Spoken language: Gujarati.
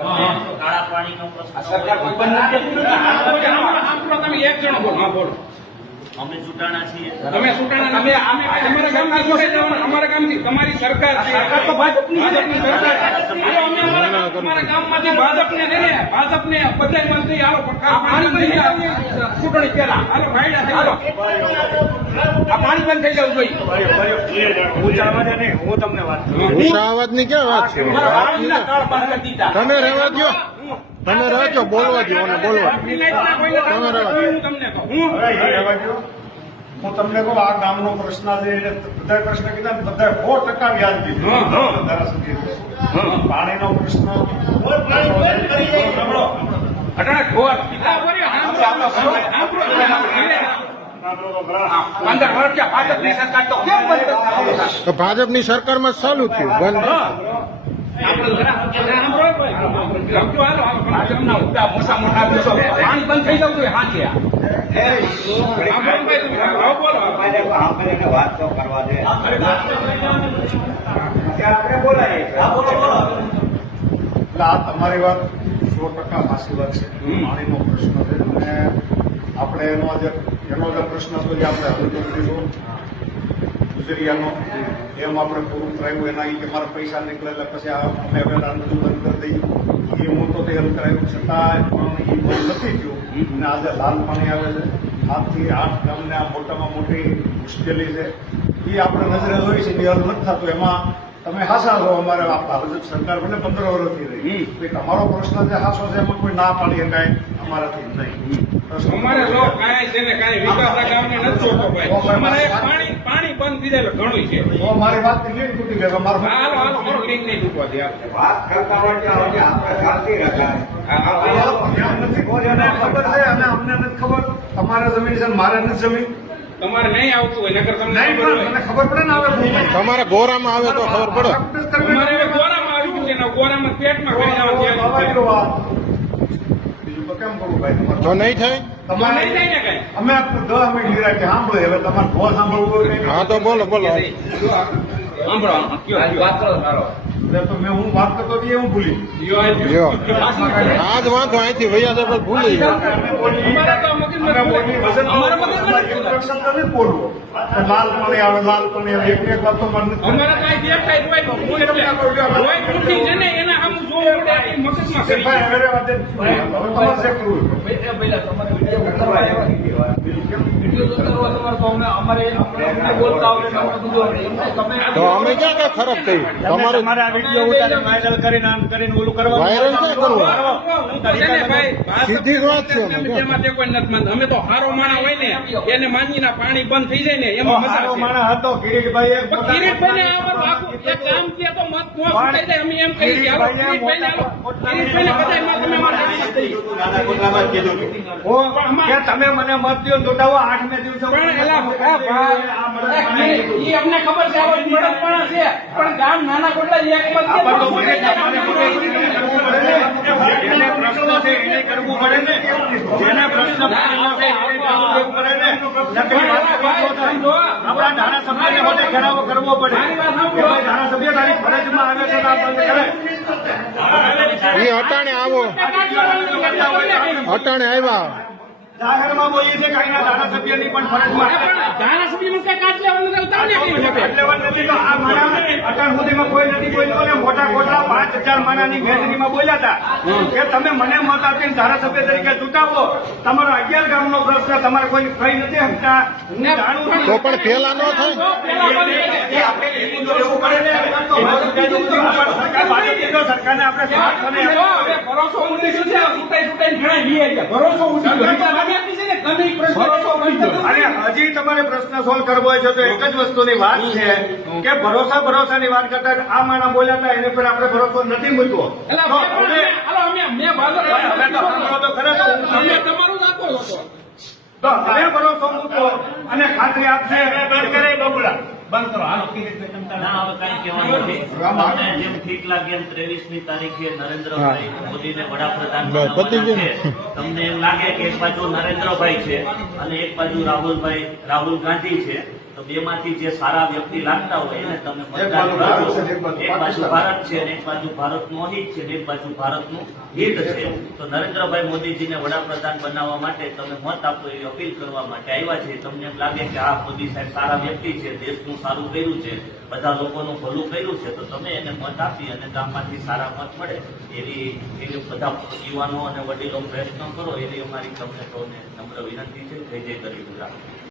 કાળા પાણીનો પ્રશ્ન તમે એક જણો બોલો. હા બોલો. અમે ચૂંટાણા છીએ. તમે ચૂંટાણા અમે અમારા ગામથી જોડાઈ જવાના. અમારા ગામથી તમારી સરકાર છે. સરકાર તો ભાજપની સરકાર. હાલો અમે અમારા ગામમાંથી ભાજપને લઈને ભાજપને બધા મંત્રી આવો પાણી બંધ થઈ જાય ચૂંટણી પહેલા. હાલો ભાઈડા થઈ જાઓ. આ પાણી બંધ થઈ જવું જોઈએ. હું તમને વાત ઊંચા અવાજની ક્યાં વાત છે? તમે રહેવા દો, તમે રહેજો, બોલવા દો અને બોલવા દો. તમે રહેવા દો. હું તમને કહું આ ગામનો પ્રશ્ન છે બધા પ્રશ્ન કીધા ને બધા 100% વ્યાજ દીધું પાણીનો પ્રશ્ન ભાજપની સરકારમાં ચાલુ થયું બંધ. પાણી બંધ થઈ જવું જોઈએ. હાજે વાત તો કરવા દે. આપણે બોલાય એટલે આ તમારી વાત 100% સાચી વાત છે. પાણીનો પ્રશ્ન છે અને આપણે એનો જે પ્રશ્ન હતો જે આપણે હલ કરી દીધો ગુજરિયાનો એમ આપણે પૂરું કરાવ્યું. એના કે મારા પૈસા નીકળે એટલે પછી અમે હવે રાંધતું બંધ કરી દઈએ એ હું તો તે હલ કરાવ્યું છતાં પણ એ બંધ નથી થયું અને આજે લાલ પાણી આવે છે. 7 થી 8 ગામને આ મોટામાં મોટી મુશ્કેલી છે એ આપણે નજરે જોઈ છે એ હલ નથી થતું. એમાં તમે હાસા છો. અમારે ભાજપ સરકાર ભલે 15 વર્ષથી રહી તમારો પ્રશ્ન જે હાસો છે એમાં કોઈ ના પાડી શકાય અમારાથી નહીં. અમારે જો કાંઈ છે ને કાંઈ વિકાસ આ ગામને નથી જોતો ભાઈ. અમારે પાણી બંધ થઈ જાય ઘણું છે. તો મારી વાત લીક તૂટી ગઈ. હાલો મારો લીક નહીં તૂટવા દે. વાત કરતા હોય આપણે ચાલતી રખાય. એમ નથી એને ખબર છે અને અમને નથી ખબર. તમારે જમીન છે મારે નથી જમીન. તમારે નહીં આવતું હોય નકર તમને નહીં ખબર પણ હોય. મને ખબર પડે ને આવે તમારા ગોરામાં આવે તો ખબર પડે. અમારે હવે ગોરામાં આવી ગયું છે ને ગોરામાં પેટમાં કરી આવે છે. બીજું તો કેમ કરવું ભાઈ તમારે તો નહીં થાય. તમારે નહીં થાય ને કાંઈ. અમે 10 મિનિટ નિરાતે સાંભળે હવે તમારે ભો સાંભળવું હોય નહીં. હા તો બોલો બોલો. સાંભળો વાત કરો સારો. એટલે તો મેં હું વાત કરતો હતી એ હું ભૂલી લ્યો. આજ વાંધો અહીંથી વૈયા તો ભૂલી ગયો. લાલ પાણી આવે લાલ પાણી આવે એક વાત તો મને નથી. અમારે કાંઈ દેખાય હોય તો હું એટલે હોય તૂટી છે ને એના આમ જોવું પડે આપણી મગજમાં કરી ભાઈ, હવે વાત જ હવે તમારે જે કરવું તો અમે ક્યાં કઈ ખરાબ થઈ? તમારે તમારા વિડીયો ઉતારે વાયરલ કરીને આમ કરીને ઓલું કરવાનું. વાયરલ ક્યાં કરવું? સીધી સીધી જ વાત છે. અમે તો હારો માણા હોય ને એને માનીને પાણી બંધ થઈ જાય ને એમાં મજા સારો છે. માણસ હતો કિરીટભાઈ એક પણ કિરીટભાઈને અમારું આખું એક કામ છે તો મત પહોંચ થઈ જાય. અમે એમ કહીએ કે હાલો કિરીટભાઈને હાલો. કિરીટભાઈને બધાય મત અમે મારા કે તમે મને મત દો જોટાવો 8મે દિવસે પણ એલા ઈ અમને ખબર છે આવો નિડકપણા છે પણ ગામ નાના કોટલા એક મત જેને પ્રશ્ન છે એને કરવું પડે ને. જેને પ્રશ્ન છે એને કરવું પડે ને. આપણા ધારાસભ્યને માટે ઘેરાવો કરવો પડે કે ભાઈ ધારાસભ્ય તારી ફરજમાં આવે છે તો આ બંધ કરે. એ અટાણે આવો, અટાણે આવ્યા. જાહેરમાં બોલીએ છે કાંઈના ધારાસભ્યની પણ ફરજમાં ધારાસભ્યનું કઈ કાચ લેવાનું નથી. તમને કેવી શકે? નથી તો આ માણા અત્યાર સુધીમાં કોઈ નથી બોલ્યો ને મોટા કોટલા 5000 માણાની મેદનીમાં બોલ્યા હતા કે તમે મને મત આપીને ધારાસભ્ય તરીકે ચૂંટાવો. તમારો 11 ગામનો પ્રશ્ન તમારે કોઈ કઈ નથી શકતા. હું જાણું છું. તો પણ પેલા ન થાય. સરકારને આપણે સાથ અને ભરોસો ઉડી ગયો છે. ચૂંટાઈ ઘણા લઈ ગયા. ભરોસો ઉડી ગયો. અને હજી તમારે પ્રશ્ન સોલ્વ કરવો હોય છે તો એક જ વસ્તુની વાત છે કે ભરોસાની વાત કરતા આ માણા બોલ્યા હતા એને પર આપણે ભરોસો નથી મૂક્યો. તો હવે ભરોસો મૂકો અને ખાતરી આપશે બંધ કરે બબુડા બંધ કરો. હાલો ના હવે કાંઈ કહેવાનું નથી. તમને જેમ ઠીક લાગે એમ 23મી તારીખે નરેન્દ્રભાઈ મોદીને વડાપ્રધાન બનાવવાના છે. તમને એમ લાગે કે એક બાજુ નરેન્દ્રભાઈ છે અને એક બાજુ રાહુલ ગાંધી છે તો બેમાંથી જે સારા વ્યક્તિ લાગતા હોય એને તમે મતદાન બાજુ ભારત કરજો. છે, એક બાજુ એક બાજુ પાકિસ્તાન. ભારત છે અને એક બાજુ ભારતનું અહિત છે અને એક બાજુ ભારતનું હિત છે. તો નરેન્દ્રભાઈ મોદીજીને વડાપ્રધાન બનાવવા માટે તમે મત આપો એવી અપીલ કરવા માટે આવ્યા છે. તમને એમ લાગે કે આ મોદી સાહેબ સારા વ્યક્તિ છે, દેશનું સારું કર્યું છે, બધા લોકોનું ભલું કર્યું છે, તો તમે એને મત આપી અને ગામમાંથી સારા મત મળે એવી બધા યુવાનો અને વડીલો પ્રયત્ન કરો એવી અમારી તમને સૌને નમ્ર વિનંતી છે. જય જય કરી ગુજરાત.